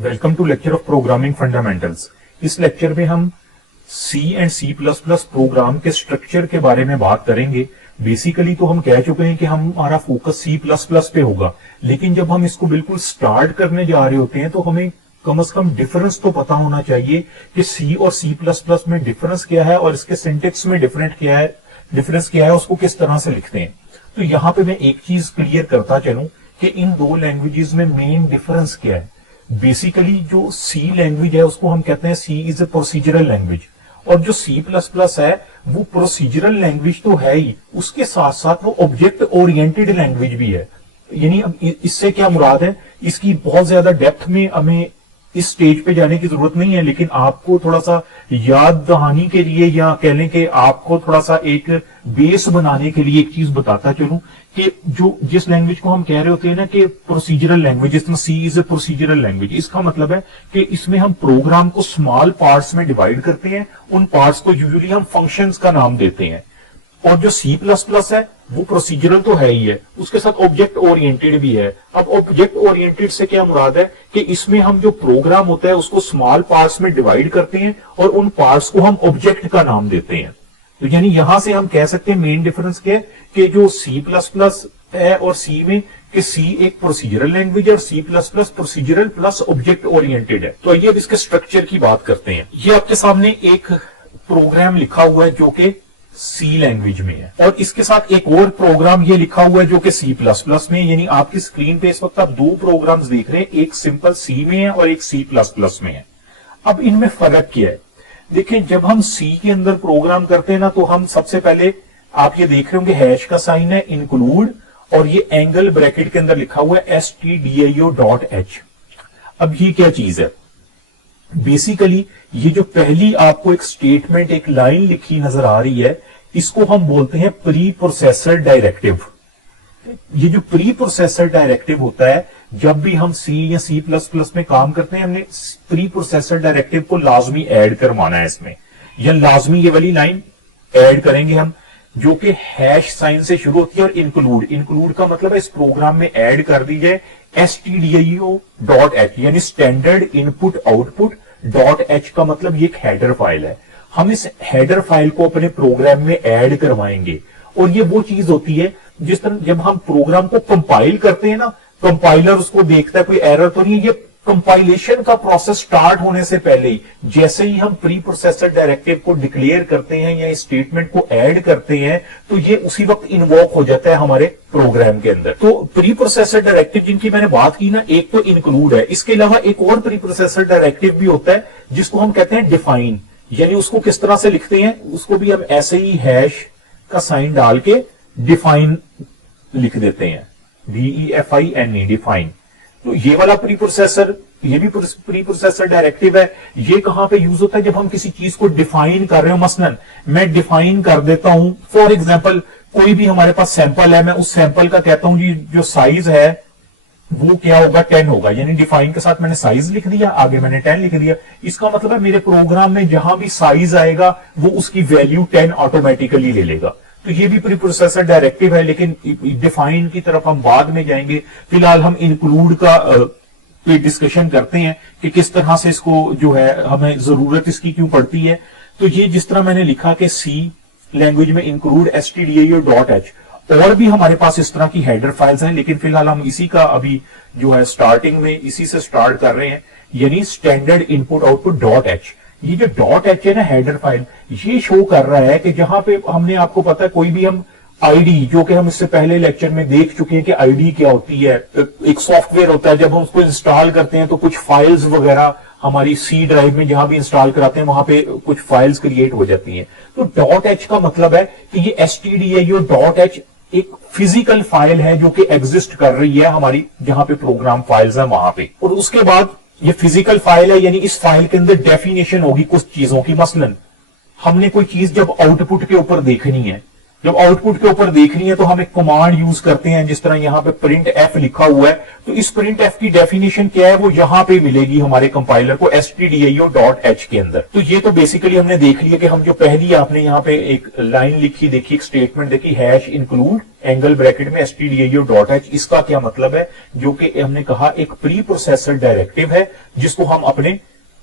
Welcome to lecture of programming fundamentals. इस lecture में हम C and C plus plus program के structure के बारे में बात करेंगे। बेसिकली तो हम कह चुके हैं कि हमारा फोकस सी प्लस प्लस पे होगा, लेकिन जब हम इसको बिल्कुल स्टार्ट करने जा रहे होते हैं तो हमें कम से कम डिफरेंस तो पता होना चाहिए कि सी और सी प्लस प्लस में डिफरेंस क्या है और इसके सिंटेक्स में डिफरेंस क्या है, उसको किस तरह से लिखते हैं। तो यहाँ पे मैं एक चीज क्लियर करता चलूं कि इन दो लैंग्वेजेस में मेन डिफरेंस क्या है। बेसिकली जो सी लैंग्वेज है उसको हम कहते हैं सी इज ए प्रोसीजरल लैंग्वेज, और जो सी प्लस प्लस है वो प्रोसीजरल लैंग्वेज तो है ही, उसके साथ साथ वो ऑब्जेक्ट ओरिएंटेड लैंग्वेज भी है। यानी अब इससे क्या मुराद है, इसकी बहुत ज्यादा डेप्थ में हमें इस स्टेज पे जाने की जरूरत नहीं है, लेकिन आपको थोड़ा सा याद दहानी के लिए या कह लें कि आपको थोड़ा सा एक बेस बनाने के लिए एक चीज बताता चलूं कि जो जिस लैंग्वेज को हम कह रहे होते हैं ना कि प्रोसीजरल लैंग्वेज, जिसमें सी इज ए प्रोसीजरल लैंग्वेज, इसका मतलब है कि इसमें हम प्रोग्राम को स्मॉल पार्ट्स में डिवाइड करते हैं, उन पार्ट्स को यूजुअली हम फंक्शंस का नाम देते हैं। और जो सी प्लस प्लस है वो प्रोसीजरल तो है ही है, उसके साथ ऑब्जेक्ट ओरिएंटेड भी है। अब ऑब्जेक्ट ओरिएंटेड से क्या मुराद है कि इसमें हम जो प्रोग्राम होता है उसको स्मॉल पार्ट्स में डिवाइड करते हैं और उन पार्ट्स को हम ऑब्जेक्ट का नाम देते हैं। तो यानी यहां से हम कह सकते हैं मेन डिफरेंस क्या है कि जो सी प्लस प्लस है और सी में, कि सी एक प्रोसीजरल लैंग्वेज है और C plus plus procedural plus object oriented है। तो आइए अब इसके स्ट्रक्चर की बात करते हैं। ये आपके सामने एक प्रोग्राम लिखा हुआ है जो कि सी लैंग्वेज में है, और इसके साथ एक और प्रोग्राम ये लिखा हुआ है जो कि सी प्लस प्लस में। यानी आपकी स्क्रीन पे इस वक्त आप दो प्रोग्राम्स देख रहे हैं, एक सिंपल सी में है और एक सी प्लस प्लस में है। अब इनमें फर्क क्या है? देखिए, जब हम सी के अंदर प्रोग्राम करते हैं ना, तो हम सबसे पहले आप ये देख रहे होंगे हैश का साइन है, इंक्लूड, और ये एंगल ब्रैकेट के अंदर लिखा हुआ है stdio.h। अब ये क्या चीज है? बेसिकली ये जो पहली आपको एक स्टेटमेंट, एक लाइन लिखी नजर आ रही है, इसको हम बोलते हैं प्री प्रोसेसर डायरेक्टिव। ये जो प्री प्रोसेसर डायरेक्टिव होता है, जब भी हम सी या सी प्लस प्लस में काम करते हैं, हमने प्री प्रोसेसर डायरेक्टिव को लाजमी ऐड करवाना है इसमें, या लाजमी ये वाली लाइन ऐड करेंगे हम, जो कि हैश साइन से शुरू होती है। और इंक्लूड का मतलब है इस प्रोग्राम में ऐड कर दी जाए stdio.h, यानी standard input output dot H का मतलब ये एक हेडर फाइल है। हम इस हेडर फाइल को अपने प्रोग्राम में ऐड करवाएंगे, और ये वो चीज होती है जिस तरह जब हम प्रोग्राम को कंपाइल करते हैं ना, कंपाइलर उसको देखता है कोई एरर तो नहीं है। ये कंपाइलेशन का प्रोसेस स्टार्ट होने से पहले ही, जैसे ही हम प्री प्रोसेसर डायरेक्टिव को डिक्लेयर करते हैं या स्टेटमेंट को ऐड करते हैं, तो ये उसी वक्त इन्वोक हो जाता है हमारे प्रोग्राम के अंदर। तो प्री प्रोसेसर डायरेक्टिव जिनकी मैंने बात की ना, एक तो इंक्लूड है, इसके अलावा एक और प्री प्रोसेसर डायरेक्टिव भी होता है जिसको हम कहते हैं डिफाइन। यानी उसको किस तरह से लिखते हैं, उसको भी हम ऐसे ही हैश का साइन डाल के डिफाइन लिख देते हैं, DEFINE, डिफाइन। तो ये वाला प्री प्रोसेसर, ये भी प्री प्रोसेसर डायरेक्टिव है। ये कहां पे यूज होता है? जब हम किसी चीज को डिफाइन कर रहे हो। मसलन मैं डिफाइन कर देता हूं, फॉर एग्जांपल कोई भी हमारे पास सैंपल है, मैं उस सैंपल का कहता हूं जी जो साइज है वो क्या होगा, 10 होगा। यानी डिफाइन के साथ मैंने साइज लिख दिया, आगे मैंने 10 लिख दिया। इसका मतलब है मेरे प्रोग्राम में जहां भी साइज आएगा वो उसकी वैल्यू 10 ऑटोमेटिकली ले लेगा। तो ये भी प्री प्रोसेसर डायरेक्टिव है, लेकिन डिफाइन की तरफ हम बाद में जाएंगे। फिलहाल हम इंक्लूड का डिस्कशन करते हैं कि किस तरह से इसको जो है हमें जरूरत इसकी क्यों पड़ती है। तो ये जिस तरह मैंने लिखा कि सी लैंग्वेज में इंक्लूड stdio.h, और भी हमारे पास इस तरह की हेडर फाइल्स हैं, लेकिन फिलहाल हम इसी का अभी जो है स्टार्टिंग में इसी से स्टार्ट कर रहे हैं, यानी standard input output dot H. ये जो डॉट एच है ना हेडर फाइल, ये शो कर रहा है कि जहां पे हमने, आपको पता है कोई भी हम आईडी, जो कि हम इससे पहले लेक्चर में देख चुके हैं कि आईडी क्या होती है, एक सॉफ्टवेयर होता है, जब हम उसको इंस्टॉल करते हैं तो कुछ फाइल्स वगैरह हमारी सी ड्राइव में जहां भी इंस्टॉल कराते हैं वहां पे कुछ फाइल्स क्रिएट हो जाती हैं। तो डॉट एच का मतलब है कि ये stdio.h एक फिजिकल फाइल है जो कि एग्जिस्ट कर रही है हमारी जहां पे प्रोग्राम फाइल्स है वहां पे। और उसके बाद ये फिजिकल फाइल है, यानी इस फाइल के अंदर डेफिनेशन होगी कुछ चीजों की। मसलन हमने कोई चीज जब आउटपुट के ऊपर देखनी है, जब आउटपुट के ऊपर देखनी है तो हम एक कमांड यूज करते हैं, जिस तरह यहां पे प्रिंट एफ लिखा हुआ है, तो इस प्रिंट एफ की डेफिनेशन क्या है वो यहां पे मिलेगी हमारे कंपाइलर को stdio.h के अंदर। तो ये तो बेसिकली हमने देख लिया कि हम जो पहली आपने यहां पे एक लाइन लिखी देखी, एक स्टेटमेंट देखी, हैश इंक्लूड एंगल ब्रैकेट में stdio.h, इसका क्या मतलब है, जो कि हमने कहा एक प्री प्रोसेसर डायरेक्टिव है जिसको हम अपने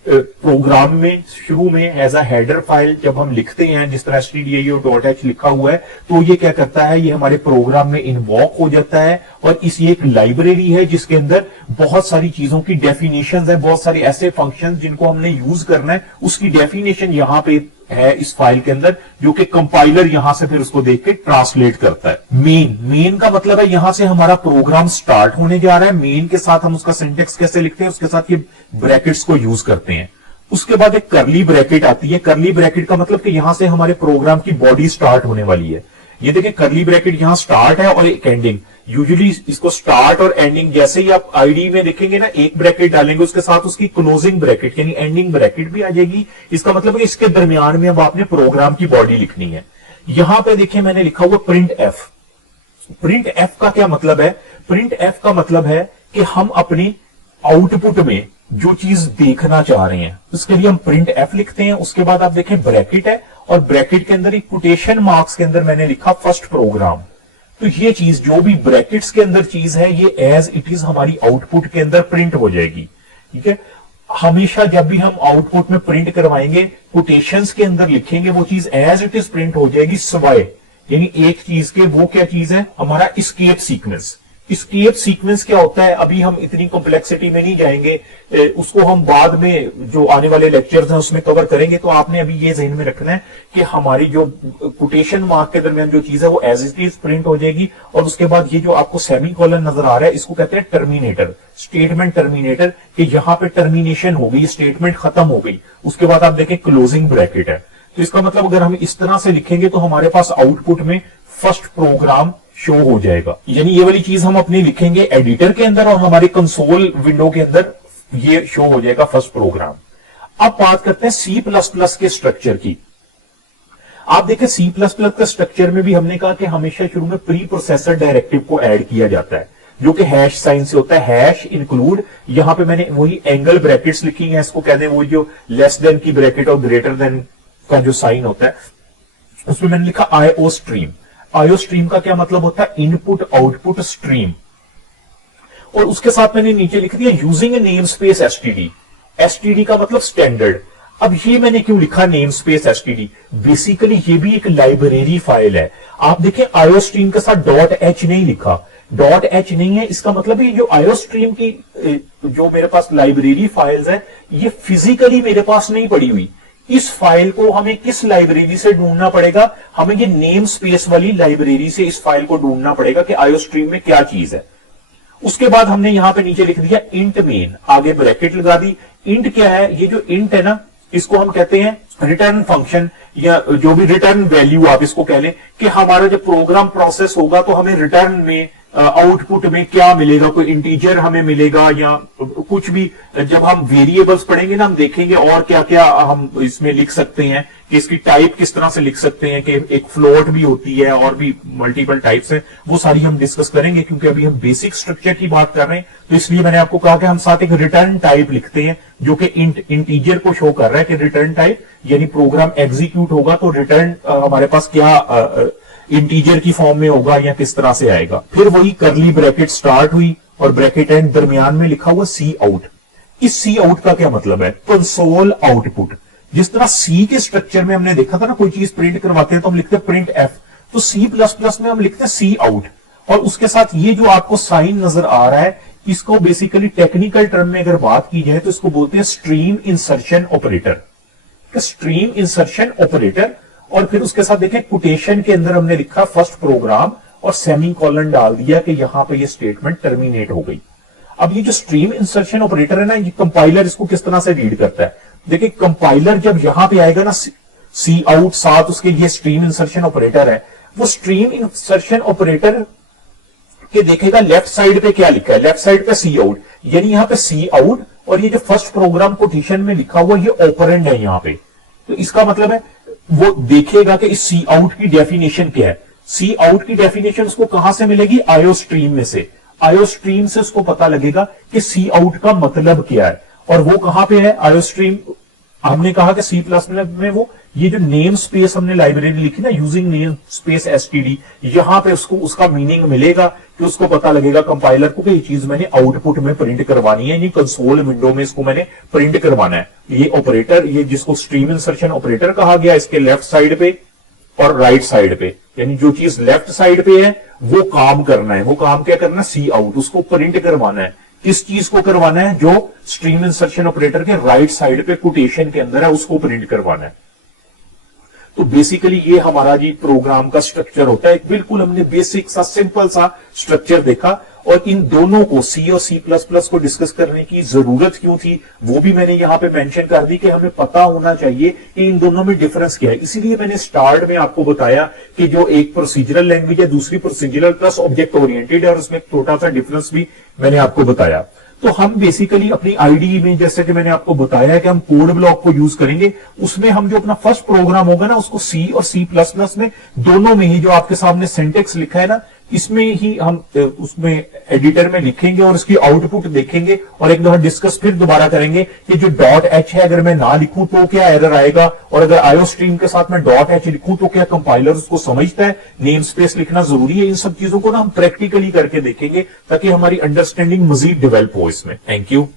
प्रोग्राम में शुरू में एज अ हेडर फाइल जब हम लिखते हैं, जिस तरह stdio.h लिखा हुआ है, तो ये क्या करता है, ये हमारे प्रोग्राम में इन्वॉक हो जाता है और इसी एक लाइब्रेरी है जिसके अंदर बहुत सारी चीजों की डेफिनेशंस है, बहुत सारे ऐसे फंक्शंस जिनको हमने यूज करना है, उसकी डेफिनेशन यहां पे है इस फाइल के अंदर, जो कि कंपाइलर यहां से फिर उसको देख के ट्रांसलेट करता है। मेन का मतलब है यहां से हमारा प्रोग्राम स्टार्ट होने जा रहा है, मेन के साथ हम उसका सिंटेक्स कैसे लिखते हैं, उसके साथ ये ब्रैकेट्स को यूज करते हैं। उसके बाद एक करली ब्रैकेट आती है, करली ब्रैकेट का मतलब कि यहां से हमारे प्रोग्राम की बॉडी स्टार्ट होने वाली है। ये देखिए करली ब्रैकेट यहां स्टार्ट है और एक एंडिंग, यूजुअली इसको स्टार्ट और एंडिंग जैसे ही आप आईडी में देखेंगे ना, एक ब्रैकेट डालेंगे उसके साथ उसकी क्लोजिंग ब्रैकेट यानी एंडिंग ब्रैकेट भी आ जाएगी। इसका मतलब है इसके दरमियान में अब आपने प्रोग्राम की बॉडी लिखनी है। यहां पे देखिए मैंने लिखा हुआ प्रिंट एफ। प्रिंट एफ का क्या मतलब है, प्रिंट एफ का मतलब है कि हम अपनी आउटपुट में जो चीज देखना चाह रहे हैं उसके लिए हम प्रिंट एफ लिखते हैं। उसके बाद आप देखें ब्रैकेट है और ब्रैकेट के अंदर एक कोटेशन मार्क्स के अंदर मैंने लिखा फर्स्ट प्रोग्राम। तो ये चीज जो भी ब्रैकेट्स के अंदर चीज है ये एज इट इज हमारी आउटपुट के अंदर प्रिंट हो जाएगी। ठीक है, हमेशा जब भी हम आउटपुट में प्रिंट करवाएंगे कोटेशंस के अंदर लिखेंगे वो चीज एज इट इज प्रिंट हो जाएगी, सिवाय यानी एक चीज के, वो क्या चीज है, हमारा एस्केप सीक्वेंस। एस्केप सीक्वेंस क्या होता है अभी हम इतनी कॉम्प्लेक्सिटी में नहीं जाएंगे, उसको हम बाद में जो आने वाले लेक्चर्स हैं उसमें कवर करेंगे। तो आपने अभी ये ज़हन में रखना है कि हमारी जो कोटेशन मार्क के दरमियान जो चीज है वो एज इट इज प्रिंट हो जाएगी। और उसके बाद ये जो आपको सेमीकोलन नजर आ रहा है इसको कहते हैं टर्मिनेटर, स्टेटमेंट टर्मिनेटर, कि यहां पे टर्मिनेशन हो गई, स्टेटमेंट खत्म हो गई। उसके बाद आप देखें क्लोजिंग ब्रैकेट है। तो इसका मतलब अगर हम इस तरह से लिखेंगे तो हमारे पास आउटपुट में फर्स्ट प्रोग्राम शो हो जाएगा। यानी ये वाली चीज हम अपनी लिखेंगे एडिटर के अंदर और हमारे कंसोल विंडो के अंदर ये शो हो जाएगा फर्स्ट प्रोग्राम। अब बात करते हैं C++ के स्ट्रक्चर की। आप देखें C++ के स्ट्रक्चर में भी हमने कहा कि हमेशा शुरू में प्री प्रोसेसर डायरेक्टिव को ऐड किया जाता है, जो कि हैश साइन से होता है, हैश इंक्लूड। यहां पे मैंने वही एंगल ब्रैकेट्स लिखी हैं, इसको कहते हैं वो जो लेस देन की ब्रैकेट और ग्रेटर देन का जो साइन होता है, उसमें मैंने लिखा IO स्ट्रीम। IO स्ट्रीम का क्या मतलब होता है, इनपुट आउटपुट स्ट्रीम। और उसके साथ मैंने नीचे लिख दिया using a name space STD. STD का मतलब स्टैंडर्ड। अब ये मैंने क्यों लिखा नेम स्पेस एसटीडी, बेसिकली ये भी एक लाइब्रेरी फाइल है। आप देखें IO स्ट्रीम के साथ .h नहीं लिखा, .h नहीं है, इसका मतलब ये जो IO स्ट्रीम की जो मेरे पास लाइब्रेरी फाइल्स है ये फिजिकली मेरे पास नहीं पड़ी हुई। इस फाइल को हमें किस लाइब्रेरी से ढूंढना पड़ेगा, हमें ये नेम स्पेस वाली लाइब्रेरी से इस फाइल को ढूंढना पड़ेगा कि IO स्ट्रीम में क्या चीज है। उसके बाद हमने यहां पे नीचे लिख दिया इंट मेन, आगे ब्रैकेट लगा दी। इंट क्या है, ये जो इंट है ना इसको हम कहते हैं रिटर्न फंक्शन, या जो भी रिटर्न वैल्यू आप इसको कह लें, कि हमारा जब प्रोग्राम प्रोसेस होगा तो हमें रिटर्न में आउटपुट में क्या मिलेगा, कोई इंटीजर हमें मिलेगा या कुछ भी। जब हम वेरिएबल्स पढ़ेंगे ना हम देखेंगे और क्या क्या हम इसमें लिख सकते हैं, कि इसकी टाइप किस तरह से लिख सकते हैं, कि एक फ्लोट भी होती है और भी मल्टीपल टाइप्स है, वो सारी हम डिस्कस करेंगे। क्योंकि अभी हम बेसिक स्ट्रक्चर की बात कर रहे हैं तो इसलिए मैंने आपको कहा कि हम साथ एक रिटर्न टाइप लिखते हैं जो कि इंटीजर को शो कर रहा है कि रिटर्न टाइप, यानी प्रोग्राम एग्जीक्यूट होगा तो रिटर्न हमारे पास क्या इंटीजर की फॉर्म में होगा या किस तरह से आएगा। फिर वही करली ब्रैकेट स्टार्ट हुई और ब्रैकेट एंड दरमियान में लिखा हुआ सी आउट। इस सी आउट का क्या मतलब है, कंसोल आउटपुट। जिस तरह सी के स्ट्रक्चर में हमने देखा था ना, कोई चीज प्रिंट करवाते हैं तो हम लिखते हैं प्रिंट एफ, तो C++ में हम लिखते हैं सी आउट। और उसके साथ ये जो आपको साइन नजर आ रहा है इसको बेसिकली टेक्निकल टर्म में अगर बात की जाए तो इसको बोलते हैं stream insertion operator, stream insertion operator. और फिर उसके साथ देखें कोटेशन के अंदर हमने लिखा फर्स्ट प्रोग्राम और सेमीकोलन डाल दिया कि यहां पे ये स्टेटमेंट टर्मिनेट हो गई। अब ये जो स्ट्रीम इंसर्शन ऑपरेटर है ना, ये कंपाइलर इसको किस तरह से रीड करता है, देखिए कंपाइलर जब यहां पे आएगा ना सी आउट साथ उसके ये स्ट्रीम इंसर्शन ऑपरेटर है, वो स्ट्रीम इंसर्शन ऑपरेटर के देखेगा लेफ्ट साइड पे क्या लिखा है, लेफ्ट साइड पे सी आउट, यानी यहां पे सी आउट और ये जो फर्स्ट प्रोग्राम कोटेशन में लिखा हुआ ये ऑपरेंड है यहां पे। तो इसका मतलब है वो देखेगा कि इस सी आउट की डेफिनेशन क्या है। सी आउट की डेफिनेशन उसको कहां से मिलेगी? आईओ स्ट्रीम में से। आईओ स्ट्रीम से उसको पता लगेगा कि सी आउट का मतलब क्या है, और वो कहां पे है आईओ स्ट्रीम? हमने कहा कि सी प्लस में वो ये जो नेम स्पेस हमने लाइब्रेरी लिखी ना, यूजिंग नेम स्पेस एसटीडी, यहां पे उसको उसका मीनिंग मिलेगा कि उसको पता लगेगा कंपाइलर को कि ये चीज मैंने आउटपुट में प्रिंट करवानी है, ये कंसोल विंडो में इसको मैंने प्रिंट करवाना है। ये ऑपरेटर, ये जिसको स्ट्रीम इंसर्शन ऑपरेटर कहा गया, इसके लेफ्ट साइड पे और राइट साइड पे, यानी जो चीज लेफ्ट साइड पे है वो काम करना है। वो काम क्या करना है? सी आउट, उसको प्रिंट करवाना है। किस चीज को करवाना है? जो स्ट्रीम इंसर्शन ऑपरेटर के राइट साइड पे कोटेशन के अंदर है, उसको प्रिंट करवाना है। तो बेसिकली ये हमारा जी प्रोग्राम का स्ट्रक्चर होता है। बिल्कुल हमने बेसिक सा सिंपल सा स्ट्रक्चर देखा, और इन दोनों को सी और सी प्लस प्लस को डिस्कस करने की जरूरत क्यों थी वो भी मैंने यहां पे मेंशन कर दी कि हमें पता होना चाहिए कि इन दोनों में डिफरेंस क्या है। इसीलिए मैंने स्टार्ट में आपको बताया कि जो एक प्रोसीजरल लैंग्वेज है, दूसरी प्रोसीजरल प्लस ऑब्जेक्ट ओरिएंटेड है, और उसमें एक छोटा सा डिफरेंस भी मैंने आपको बताया। तो हम बेसिकली अपनी आईडीई में, जैसे कि मैंने आपको बताया है कि हम कोड ब्लॉक को यूज करेंगे, उसमें हम जो अपना फर्स्ट प्रोग्राम होगा ना, उसको सी और सी प्लस प्लस में दोनों में ही जो आपके सामने सिंटेक्स लिखा है ना, इसमें ही हम उसमें एडिटर में लिखेंगे और इसकी आउटपुट देखेंगे, और एक दफा डिस्कस फिर दोबारा करेंगे कि जो डॉट एच है अगर मैं ना लिखूं तो क्या एरर आएगा, और अगर आईओ स्ट्रीम के साथ मैं डॉट एच लिखूं तो क्या कंपाइलर उसको समझता है, नेम स्पेस लिखना जरूरी है। इन सब चीजों को ना हम प्रैक्टिकली करके देखेंगे ताकि हमारी अंडरस्टैंडिंग मजीद डेवलप हो इसमें। Thank you.